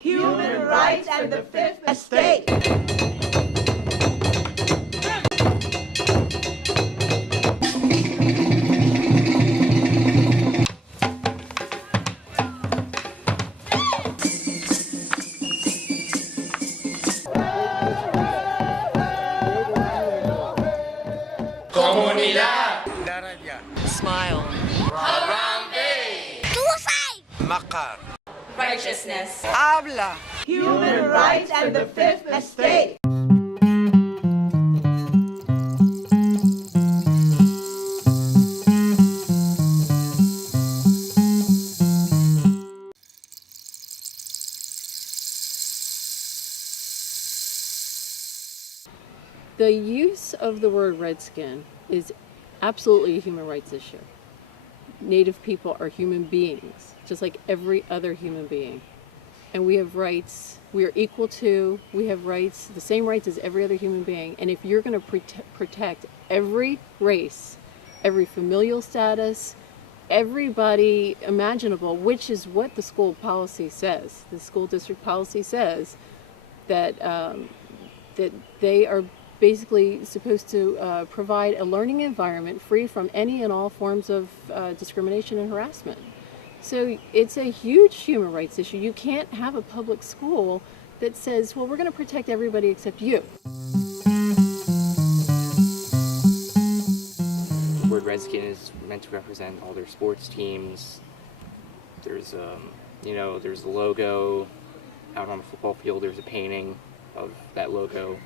Human rights and the Fifth Estate. Comunidad. Daraja. Smile. Harambe. Suicide. Makar. Righteousness. Habla. Human rights and the Fifth Estate. The use of the word redskin is absolutely a human rights issue. Native people are human beings, just like every other human being. And we have rights, we are equal to, we have rights, the same rights as every other human being. And if you're going to protect every race, every familial status, everybody imaginable, which is what the school policy says, the school district policy says, that, that they are basically supposed to provide a learning environment free from any and all forms of discrimination and harassment. So it's a huge human rights issue. You can't have a public school that says, well, we're going to protect everybody except you. The word Redskin is meant to represent all their sports teams. There's, there's the logo. Out on the football field, there's a painting of that logo.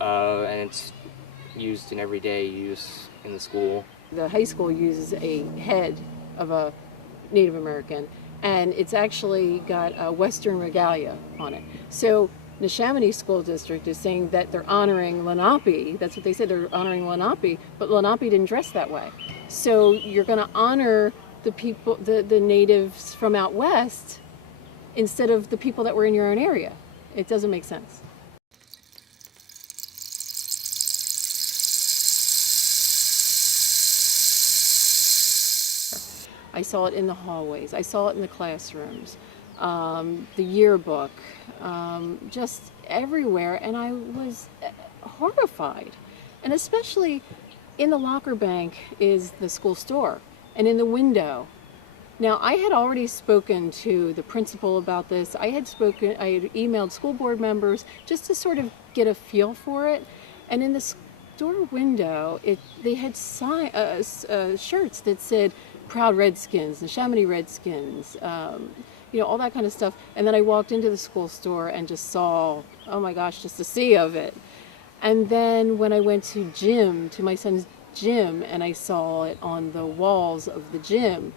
And it's used in everyday use in the school. The high school uses a head of a Native American, and it's actually got a Western regalia on it. So Neshaminy School District is saying that they're honoring Lenape. That's what they said, they're honoring Lenape, but Lenape didn't dress that way. So you're going to honor the people, the natives from out west, instead of the people that were in your own area. It doesn't make sense. I saw it in the hallways, I saw it in the classrooms, the yearbook, just everywhere, and I was horrified. And especially in the locker bank is the school store, and in the window. Now, I had already spoken to the principal about this. I had emailed school board members just to sort of get a feel for it. And in the store window, they had shirts that said, "Proud Redskins," Neshaminy Redskins, all that kind of stuff. And then I walked into the school store and just saw, oh my gosh, just a sea of it. And then when I went to my son's gym, and I saw it on the walls of the gym,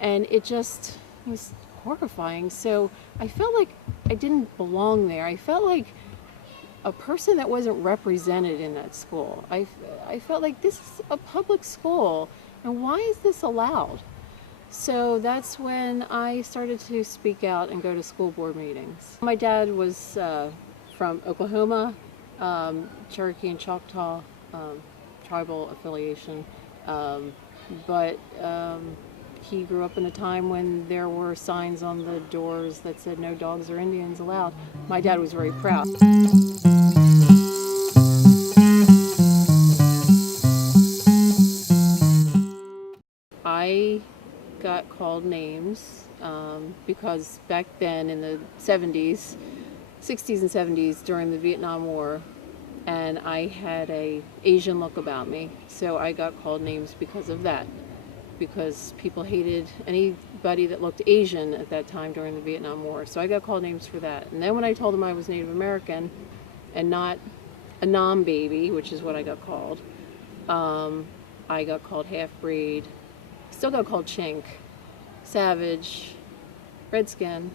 and it just was horrifying. So I felt like I didn't belong there. I felt like a person that wasn't represented in that school. I felt like this is a public school, and why is this allowed? So that's when I started to speak out and go to school board meetings. My dad was from Oklahoma, Cherokee and Choctaw tribal affiliation, but he grew up in a time when there were signs on the doors that said no dogs or Indians allowed. My dad was very proud. I got called names because back then in the 60s and 70s during the Vietnam War, and I had a Asian look about me, so I got called names because of that, because people hated anybody that looked Asian at that time during the Vietnam War. So I got called names for that. And then when I told them I was Native American and not a non-baby, which is what I got called, I got called half-breed, still got called chink, savage, redskin.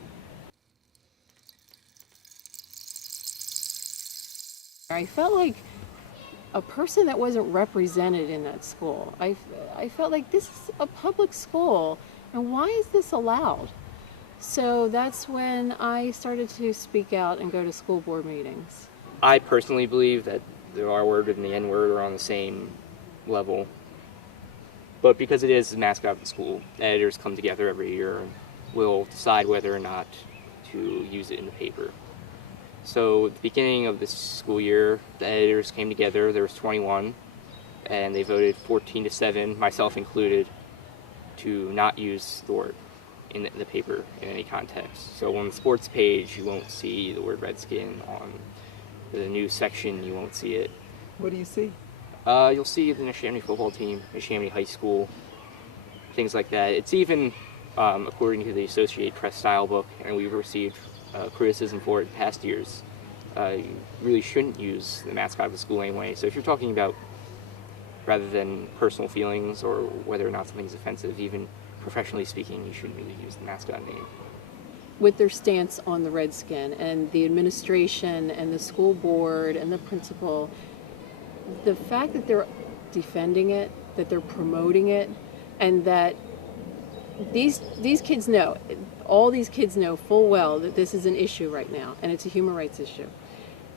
I felt like a person that wasn't represented in that school. I felt like this is a public school, and why is this allowed? So that's when I started to speak out and go to school board meetings. I personally believe that the R word and the N word are on the same level. But because it is the mascot of the school, editors come together every year and will decide whether or not to use it in the paper. So at the beginning of this school year, the editors came together. There was 21, and they voted 14-7, myself included, to not use the word in the paper in any context. So on the sports page, you won't see the word Redskin. On the news section, you won't see it. What do you see? You'll see the Neshaminy football team, Neshaminy High School, things like that. It's even, according to the Associated Press style book, and we've received criticism for it in past years, you really shouldn't use the mascot of the school anyway. So if you're talking about, rather than personal feelings or whether or not something's offensive, even professionally speaking, you shouldn't really use the mascot name. With their stance on the Redskin and the administration and the school board and the principal, the fact that they're defending it, that they're promoting it, and that these kids know, all these kids know full well that this is an issue right now, and it's a human rights issue.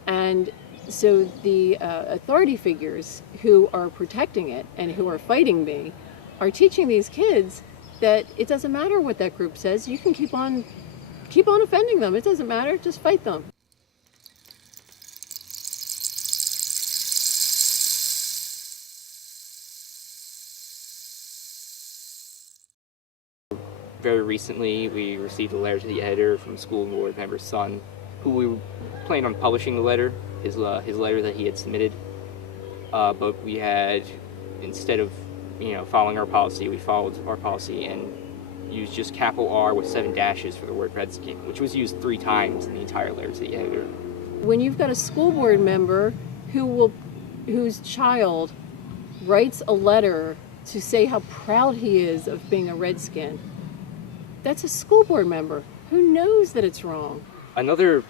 And so the authority figures who are protecting it and who are fighting me are teaching these kids that it doesn't matter what that group says. You can keep on offending them. It doesn't matter. Just fight them. Very recently, we received a letter to the editor from school board member's son, who we planned on publishing the letter, his letter that he had submitted. But we had, instead of following our policy, we followed our policy and used just capital R with 7 dashes for the word Redskin, which was used 3 times in the entire letter to the editor. When you've got a school board member whose child writes a letter to say how proud he is of being a Redskin, that's a school board member who knows that it's wrong. Another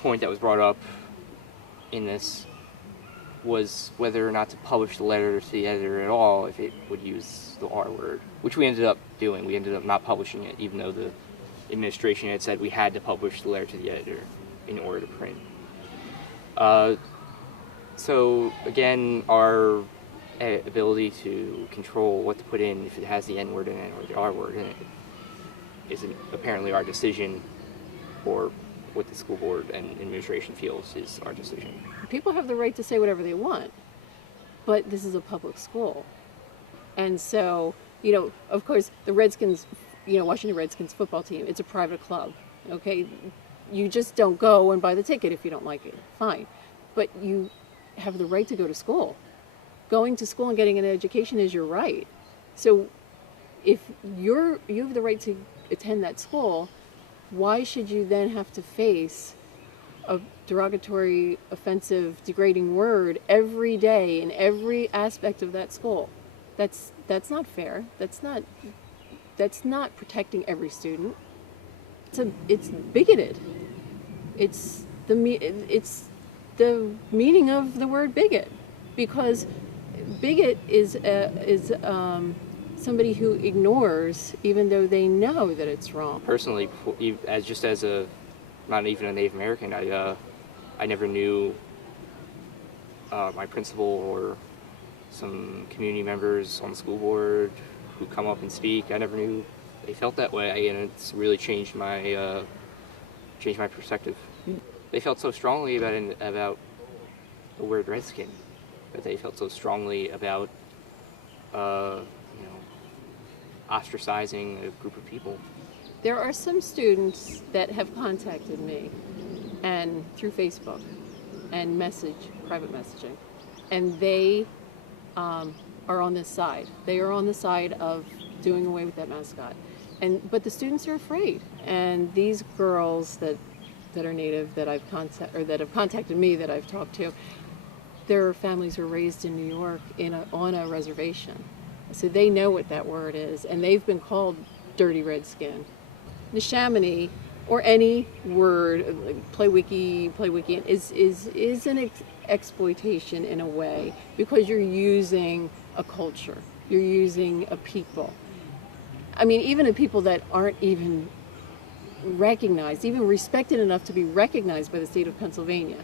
point that was brought up in this was whether or not to publish the letter to the editor at all if it would use the R word, which we ended up doing. We ended up not publishing it, even though the administration had said we had to publish the letter to the editor in order to print. So again, our ability to control what to put in, if it has the N word in it or the R word in it, isn't apparently our decision, or what the school board and administration feels is our decision. People have the right to say whatever they want, but this is a public school. And so, of course, the Redskins, Washington Redskins football team, it's a private club, okay? You just don't go and buy the ticket if you don't like it, fine. But you have the right to go to school. Going to school and getting an education is your right. So if you have the right to attend that school, why should you then have to face a derogatory, offensive, degrading word every day in every aspect of that school? That's not fair. That's not protecting every student. It's bigoted. It's the meaning of the word bigot, because bigot is somebody who ignores even though they know that it's wrong. Personally, as a not even a Native American, I never knew my principal or some community members on the school board who come up and speak. I never knew they felt that way, and it's really changed my perspective. They felt so strongly about the word Redskin, but they felt so strongly about ostracizing a group of people. There are some students that have contacted me and through Facebook and private messaging, and they are on this side. They are on the side of doing away with that mascot, but the students are afraid. And these girls that are Native that that have contacted me, that I've talked to, their families were raised in New York on a reservation. So they know what that word is, and they've been called dirty Redskin. Neshaminy, or any word, like Play-Wiki, is an exploitation in a way, because you're using a culture, you're using a people. I mean, even a people that aren't even recognized, even respected enough to be recognized by the state of Pennsylvania.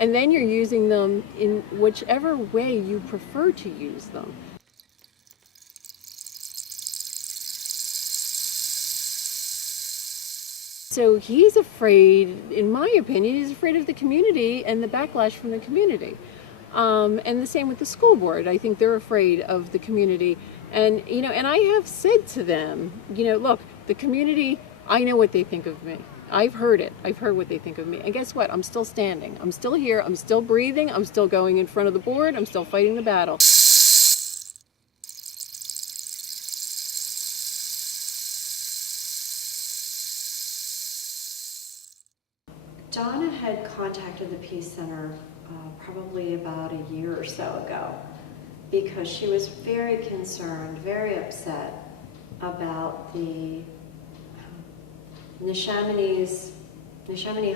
And then you're using them in whichever way you prefer to use them. So he's afraid, in my opinion, he's afraid of the community and the backlash from the community. And the same with the school board. I think they're afraid of the community. And, and I have said to them, look, the community, I know what they think of me. I've heard it. I've heard what they think of me. And guess what? I'm still standing. I'm still here. I'm still breathing. I'm still going in front of the board. I'm still fighting the battle. Donna had contacted the Peace Center probably about a year or so ago because she was very concerned, very upset about the Neshaminy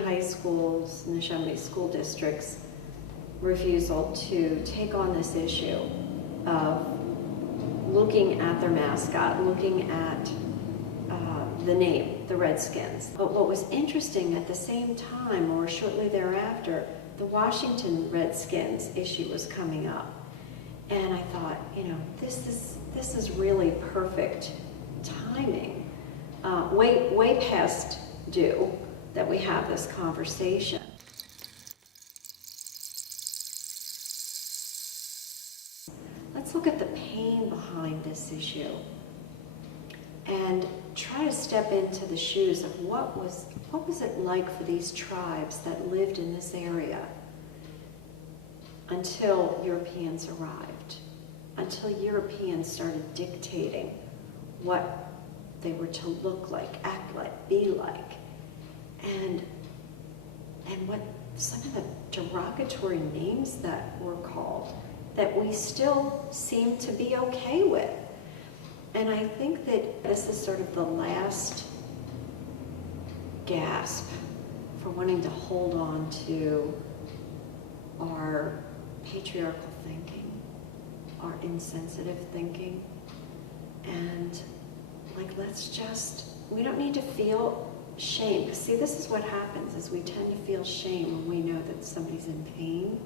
High School's, Neshaminy School District's refusal to take on this issue of looking at their mascot, looking at the name, the Redskins. But what was interesting at the same time, or shortly thereafter, the Washington Redskins issue was coming up. And I thought, this is really perfect timing, way past due that we have this conversation. Let's look at the pain behind this issue and try to step into the shoes of what was it like for these tribes that lived in this area until Europeans arrived, until Europeans started dictating what they were to look like, act like, be like, and what some of the derogatory names that were called that we still seem to be okay with. And I think that this is sort of the last gasp for wanting to hold on to our patriarchal thinking, our insensitive thinking, and we don't need to feel shame. See, this is what happens, is we tend to feel shame when we know that somebody's in pain.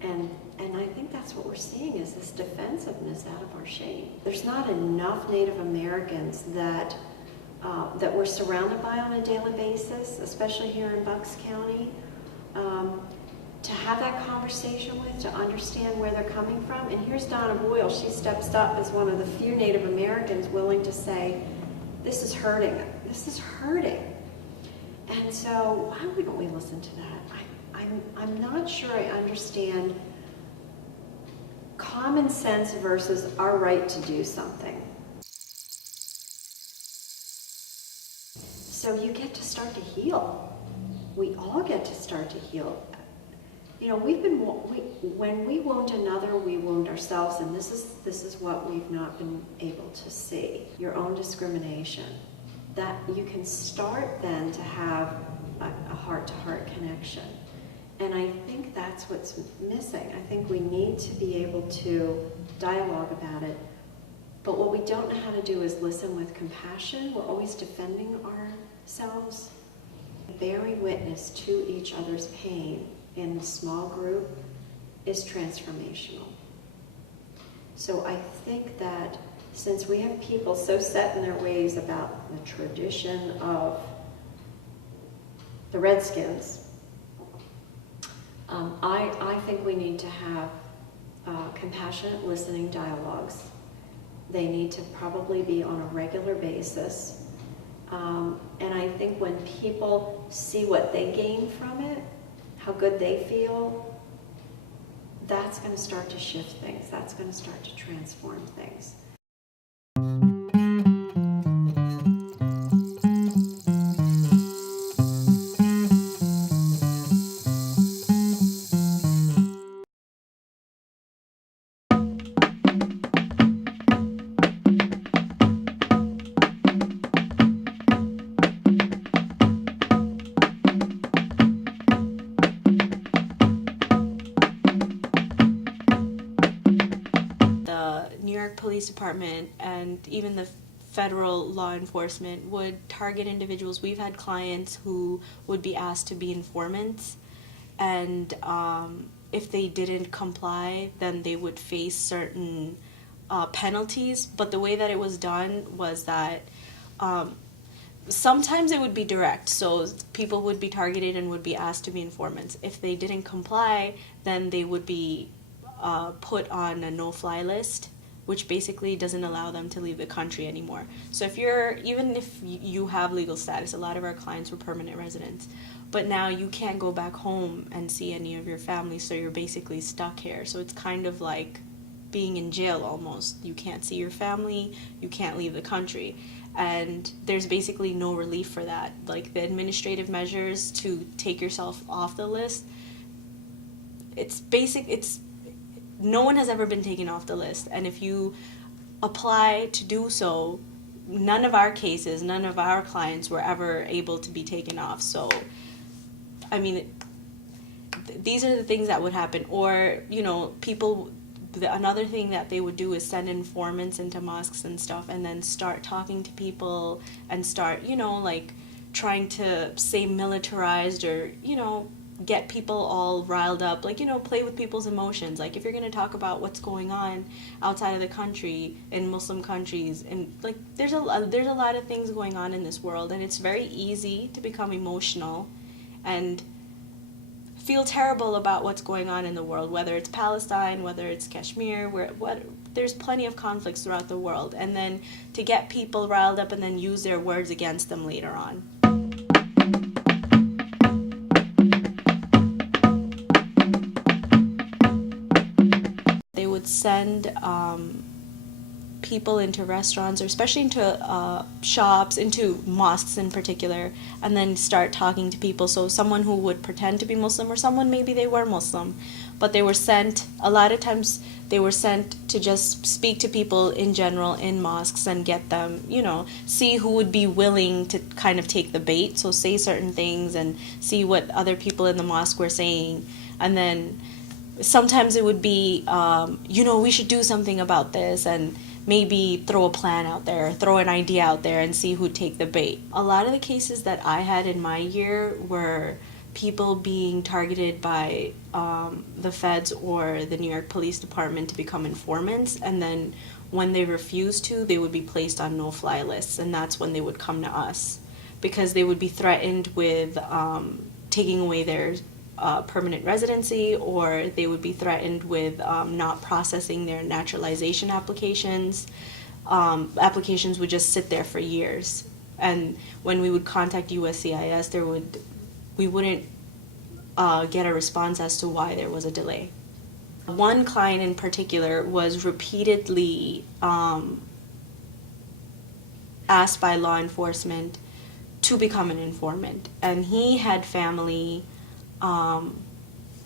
And I think that's what we're seeing, is this defensiveness out of our shame. There's not enough Native Americans that we're surrounded by on a daily basis, especially here in Bucks County, to have that conversation with, to understand where they're coming from. And here's Donna Boyle. She steps up as one of the few Native Americans willing to say, this is hurting. This is hurting. And so why wouldn't we listen to that? I'm not sure I understand common sense versus our right to do something. So you get to start to heal. We all get to start to heal. When we wound another, we wound ourselves, and this is what we've not been able to see. Your own discrimination. That you can start then to have a heart-to-heart connection. And I think that's what's missing. I think we need to be able to dialogue about it. But what we don't know how to do is listen with compassion. We're always defending ourselves. Bearing witness to each other's pain in the small group is transformational. So I think that since we have people so set in their ways about the tradition of the Redskins, I think we need to have compassionate listening dialogues. They need to probably be on a regular basis. And I think when people see what they gain from it, how good they feel, that's going to start to shift things. That's going to start to transform things. Police department and even the federal law enforcement would target individuals. We've had clients who would be asked to be informants, and if they didn't comply, then they would face certain penalties. But the way that it was done was that sometimes it would be direct, so people would be targeted and would be asked to be informants. If they didn't comply, then they would be put on a no-fly list, which basically doesn't allow them to leave the country anymore. So even if you have legal status, a lot of our clients were permanent residents, but now you can't go back home and see any of your family, so you're basically stuck here. So it's kind of like being in jail almost. You can't see your family, you can't leave the country. And there's basically no relief for that. Like the administrative measures to take yourself off the list, no one has ever been taken off the list. And if you apply to do so, none of our cases, none of our clients were ever able to be taken off. So, I mean, these are the things that would happen. Or, another thing that they would do is send informants into mosques and stuff, and then start talking to people and start, trying to say militarized or, get people all riled up, play with people's emotions. Like, if you're going to talk about what's going on outside of the country in Muslim countries, and there's a lot of things going on in this world, and it's very easy to become emotional and feel terrible about what's going on in the world, whether it's Palestine, whether it's Kashmir, there's plenty of conflicts throughout the world, and then to get people riled up and then use their words against them later on. They would send people into restaurants, or especially into shops, into mosques in particular, and then start talking to people. So someone who would pretend to be Muslim, or someone maybe they were Muslim, but they were sent, a lot of times they were sent to just speak to people in general in mosques and get them, see who would be willing to kind of take the bait, so say certain things and see what other people in the mosque were saying. And then sometimes it would be, we should do something about this, and maybe throw a plan out there, throw an idea out there and see who'd take the bait. A lot of the cases that I had in my year were people being targeted by the feds or the New York Police Department to become informants, and then when they refused to, they would be placed on no-fly lists, and that's when they would come to us, because they would be threatened with taking away their permanent residency, or they would be threatened with not processing their naturalization applications. Applications would just sit there for years, and when we would contact USCIS, we wouldn't get a response as to why there was a delay. One client in particular was repeatedly asked by law enforcement to become an informant, and he had family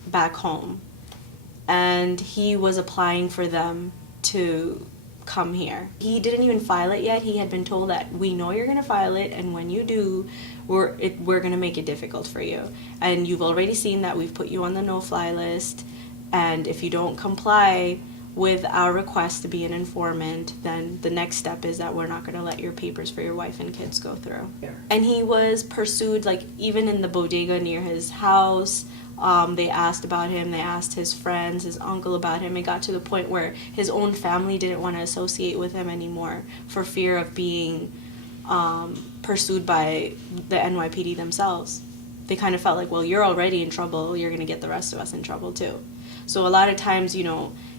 back home, and he was applying for them to come here. He didn't even file it yet. He had been told that we know you're going to file it, and when you do, we're going to make it difficult for you. And you've already seen that we've put you on the no-fly list, and if you don't comply with our request to be an informant, then the next step is that we're not going to let your papers for your wife and kids go through. Yeah. And he was pursued, even in the bodega near his house. They asked about him, they asked his friends, his uncle about him. It got to the point where his own family didn't want to associate with him anymore for fear of being pursued by the NYPD themselves. They kind of felt like, well, you're already in trouble, you're going to get the rest of us in trouble too. So a lot of times,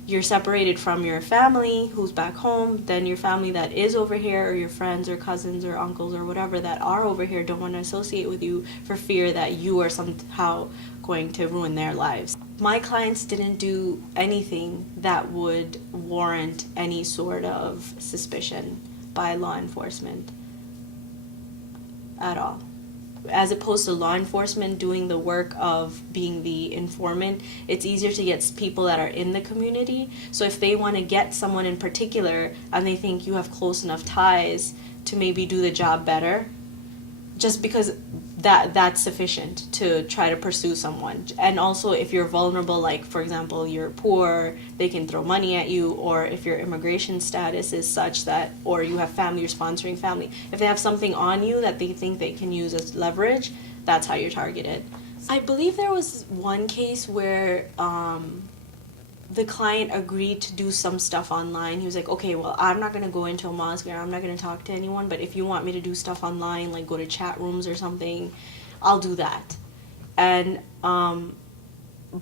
you're separated from your family who's back home, then your family that is over here, or your friends or cousins or uncles or whatever that are over here don't want to associate with you for fear that you are somehow going to ruin their lives. My clients didn't do anything that would warrant any sort of suspicion by law enforcement at all. As opposed to law enforcement doing the work of being the informant, it's easier to get people that are in the community. So if they want to get someone in particular and they think you have close enough ties to maybe do the job better, just because that's sufficient to try to pursue someone. And also if you're vulnerable, like for example you're poor, they can throw money at you, or if your immigration status is such that, or you have family, you're sponsoring family, if they have something on you that they think they can use as leverage, that's how you're targeted. I believe there was one case where the client agreed to do some stuff online. He was like, okay, well, I'm not going to go into a mosque and I'm not going to talk to anyone, but if you want me to do stuff online, like go to chat rooms or something, I'll do that. And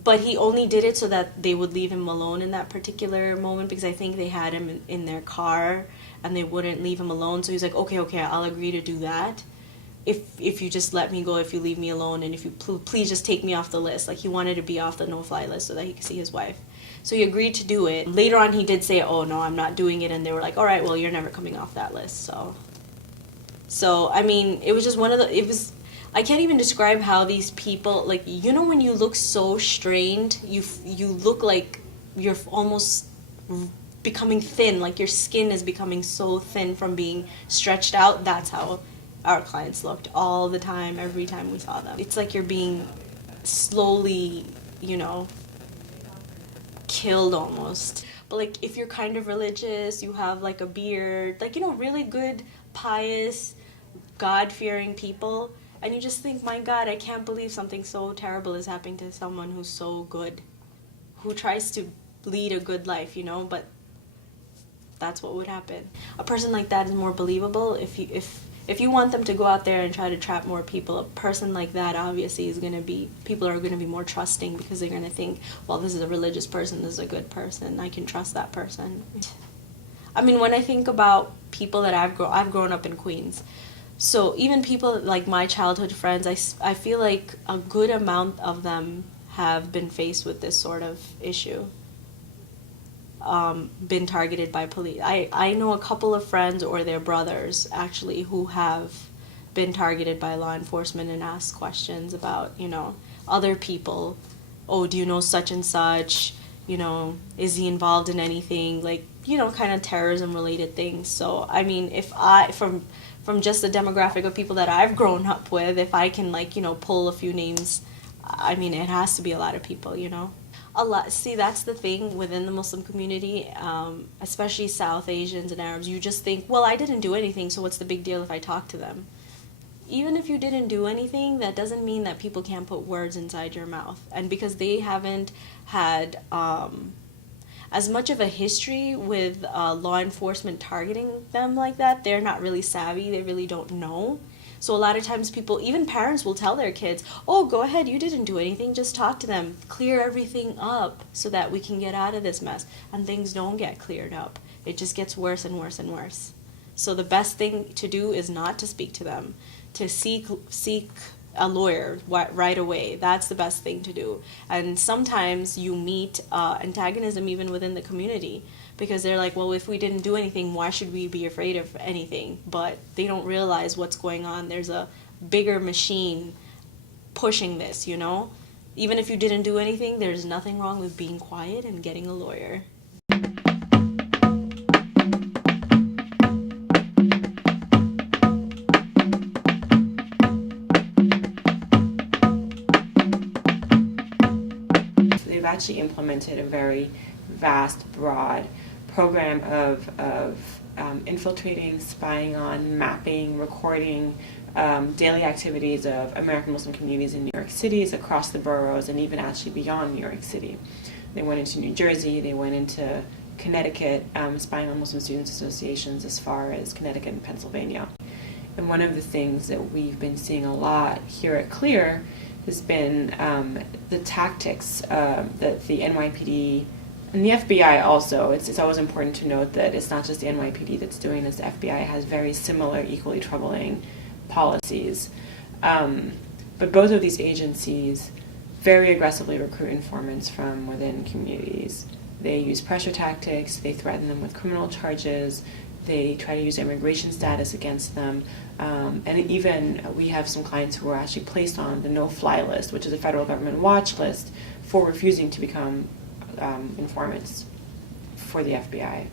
but he only did it so that they would leave him alone in that particular moment, because I think they had him in their car and they wouldn't leave him alone. So he's like, okay, I'll agree to do that if you just let me go, if you leave me alone, and if you please just take me off the list. Like, he wanted to be off the no-fly list so that he could see his wife. So he agreed to do it. Later on, he did say, oh, no, I'm not doing it. And they were like, all right, well, you're never coming off that list. So I mean, it was just I can't even describe how these people, like, you know, when you look so strained, you look like you're almost becoming thin, like your skin is becoming so thin from being stretched out. That's how our clients looked all the time, every time we saw them. It's like you're being slowly, you know, killed almost. But like, if you're kind of religious, you have like a beard, like, you know, really good, pious, God-fearing people, and you just think, my God, I can't believe something so terrible is happening to someone who's so good, who tries to lead a good life, you know, but that's what would happen. A person like that is more believable. If you want them to go out there and try to trap more people, a person like that obviously is going to be, people are going to be more trusting, because they're going to think, well, this is a religious person, this is a good person, I can trust that person. I mean, when I think about people that I've grown up in Queens, so even people like my childhood friends, I feel like a good amount of them have been faced with this sort of issue, been targeted by police. I know a couple of friends or their brothers actually who have been targeted by law enforcement and asked questions about, you know, other people. Oh, do you know such and such? You know, is he involved in anything? Like, you know, kind of terrorism related things. So I mean, if from just the demographic of people that I've grown up with, if I can, like, you know, pull a few names, I mean, it has to be a lot of people, you know. A lot. See, that's the thing within the Muslim community, especially South Asians and Arabs. You just think, well, I didn't do anything, so what's the big deal if I talk to them? Even if you didn't do anything, that doesn't mean that people can't put words inside your mouth. And because they haven't had as much of a history with law enforcement targeting them like that, they're not really savvy, they really don't know. So a lot of times people, even parents, will tell their kids, oh, go ahead, you didn't do anything, just talk to them, clear everything up so that we can get out of this mess. And things don't get cleared up. It just gets worse and worse and worse. So the best thing to do is not to speak to them, to seek a lawyer right away. That's the best thing to do. And sometimes you meet antagonism even within the community, because they're like, well, if we didn't do anything, why should we be afraid of anything? But they don't realize what's going on. There's a bigger machine pushing this, you know? Even if you didn't do anything, there's nothing wrong with being quiet and getting a lawyer. They've actually implemented a very vast, broad program of infiltrating, spying on, mapping, recording daily activities of American Muslim communities in New York City, across the boroughs, and even actually beyond New York City. They went into New Jersey, they went into Connecticut, spying on Muslim Students Associations as far as Connecticut and Pennsylvania. And one of the things that we've been seeing a lot here at CLEAR has been the tactics that the NYPD and the FBI also. It's always important to note that it's not just the NYPD that's doing this. The FBI has very similar, equally troubling policies. But both of these agencies very aggressively recruit informants from within communities. They use pressure tactics, they threaten them with criminal charges, they try to use immigration status against them, and even we have some clients who are actually placed on the no-fly list, which is a federal government watch list, for refusing to become informants for the FBI.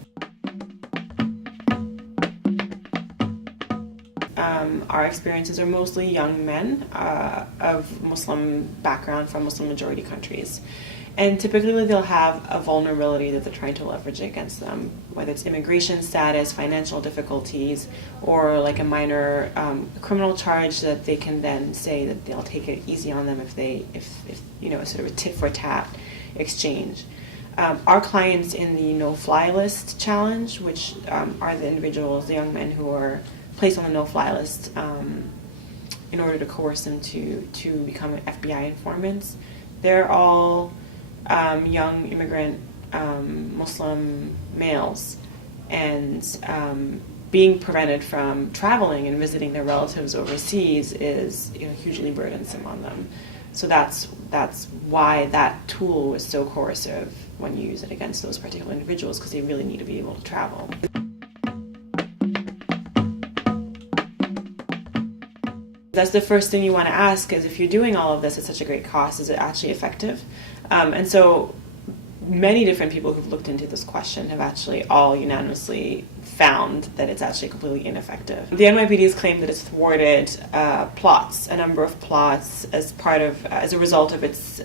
Our experiences are mostly young men of Muslim background from Muslim majority countries. And typically they'll have a vulnerability that they're trying to leverage against them, whether it's immigration status, financial difficulties, or like a minor criminal charge that they can then say that they'll take it easy on them if you know, sort of a tit for tat exchange. Our clients in the no-fly list challenge, which are the individuals, the young men who are placed on the no-fly list in order to coerce them to become FBI informants, they're all young immigrant Muslim males, and being prevented from traveling and visiting their relatives overseas is hugely burdensome on them. So that's why that tool was so coercive when you use it against those particular individuals, because they really need to be able to travel. That's the first thing you want to ask, is if you're doing all of this at such a great cost, is it actually effective? And so many different people who've looked into this question have actually all unanimously found that it's actually completely ineffective. The NYPD has claimed that it's thwarted a number of plots as a result of its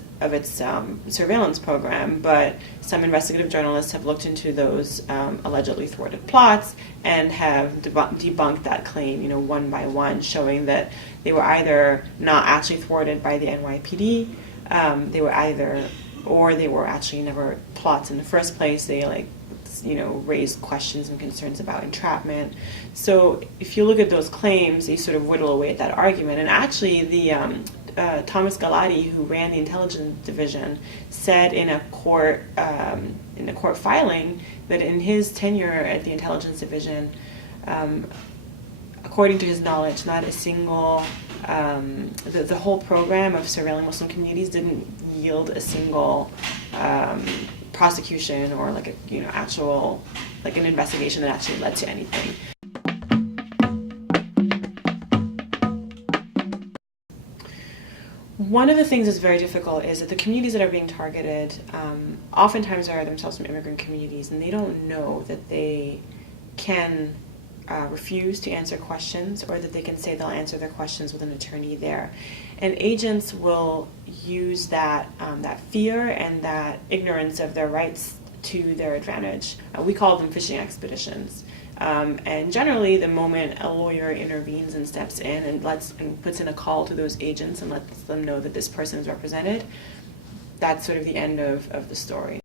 surveillance program, but some investigative journalists have looked into those allegedly thwarted plots and have debunked that claim, one by one, showing that they were either not actually thwarted by the NYPD, they were actually never plots in the first place. They raised questions and concerns about entrapment. So if you look at those claims, you sort of whittle away at that argument. And actually, the Thomas Galati, who ran the intelligence division, said in a court filing that in his tenure at the intelligence division, according to his knowledge, not a single the whole program of surveilling Muslim communities didn't yield a single prosecution or an investigation that actually led to anything. One of the things that's very difficult is that the communities that are being targeted oftentimes are themselves from immigrant communities, and they don't know that they can refuse to answer questions, or that they can say they'll answer their questions with an attorney there. And agents will use that fear and that ignorance of their rights to their advantage. We call them fishing expeditions. And generally, the moment a lawyer intervenes and steps in and puts in a call to those agents and lets them know that this person is represented, that's sort of the end of the story.